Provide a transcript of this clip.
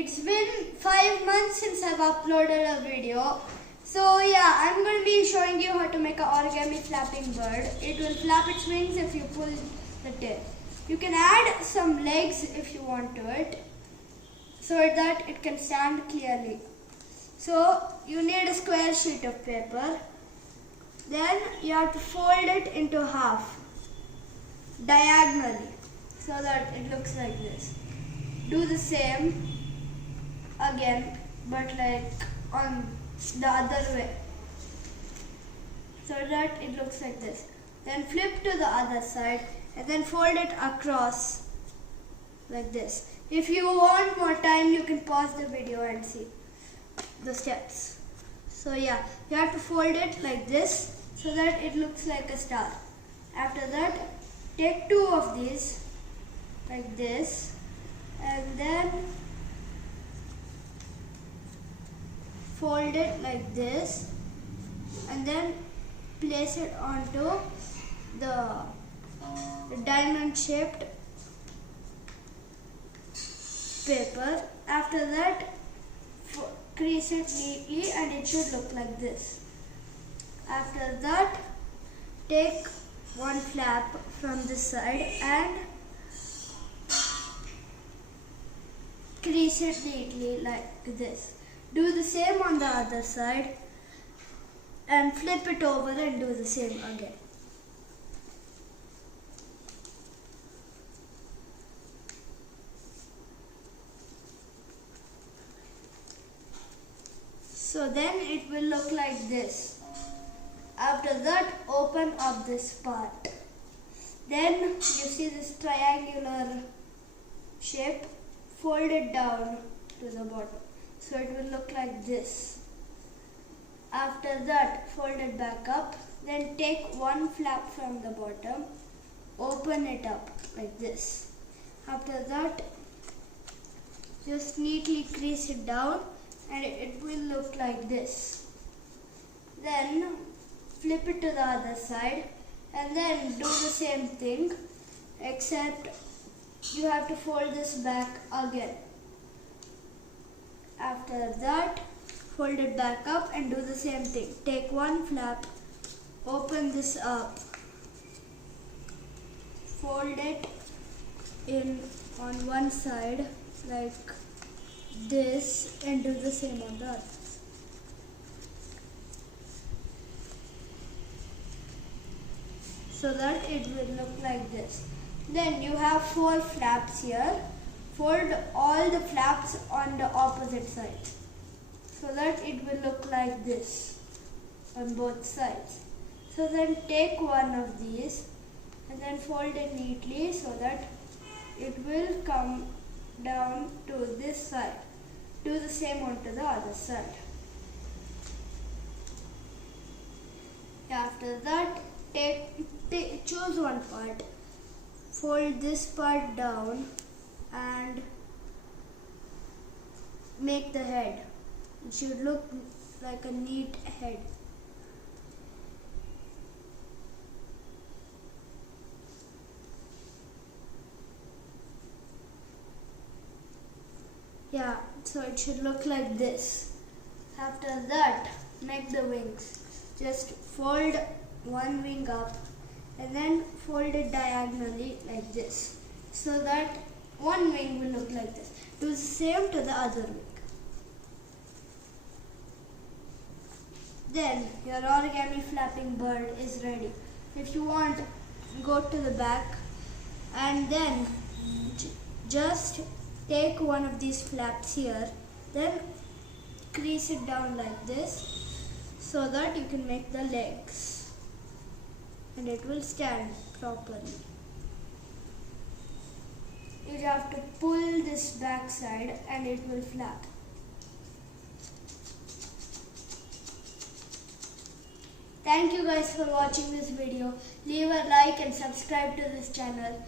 it's been 5 months since I've uploaded a video. So yeah, I'm going to be showing you how to make an origami flapping bird. It will flap its wings if you pull the tail. You can add some legs if you want to it, so that it can stand clearly. So you need a square sheet of paper. Then you have to fold it into half diagonally so that it looks like this. Do the same again, but like on the other way, so that it looks like this. Then flip to the other side and then fold it across like this. If you want more time, you can pause the video and see the steps. So yeah, you have to fold it like this so that it looks like a star. After that, take two of these like this and then fold it like this and then place it onto the diamond shaped paper. After that, crease it neatly and it should look like this. After that, take one flap from this side and crease it neatly like this. Do the same on the other side and flip it over and do the same again. So then it will look like this. After that, open up this part. Then you see this triangular shape, fold it down to the bottom. So it will look like this. After that, fold it back up. Then take one flap from the bottom, open it up like this. After that, just neatly crease it down and it will look like this. Then flip it to the other side and then do the same thing, except you have to fold this back again. After that, fold it back up and do the same thing. Take one flap, open this up, fold it in on one side like this and do the same on the other. So that it will look like this. Then you have 4 flaps here. Fold all the flaps on the opposite side so that it will look like this on both sides. So then take one of these and then fold it neatly so that it will come down to this side. Do the same onto the other side. After that, choose one part, fold this part down and make the head. It should look like a neat head. Yeah, so it should look like this. After that, make the wings. Just fold one wing up and then fold it diagonally like this so that one wing will look like this. Do the same to the other wing. Then your origami flapping bird is ready. If you want, go to the back and then just take one of these flaps here, then crease it down like this so that you can make the legs and it will stand properly. You have to pull this back side and it will flap. Thank you guys for watching this video. Leave a like and subscribe to this channel.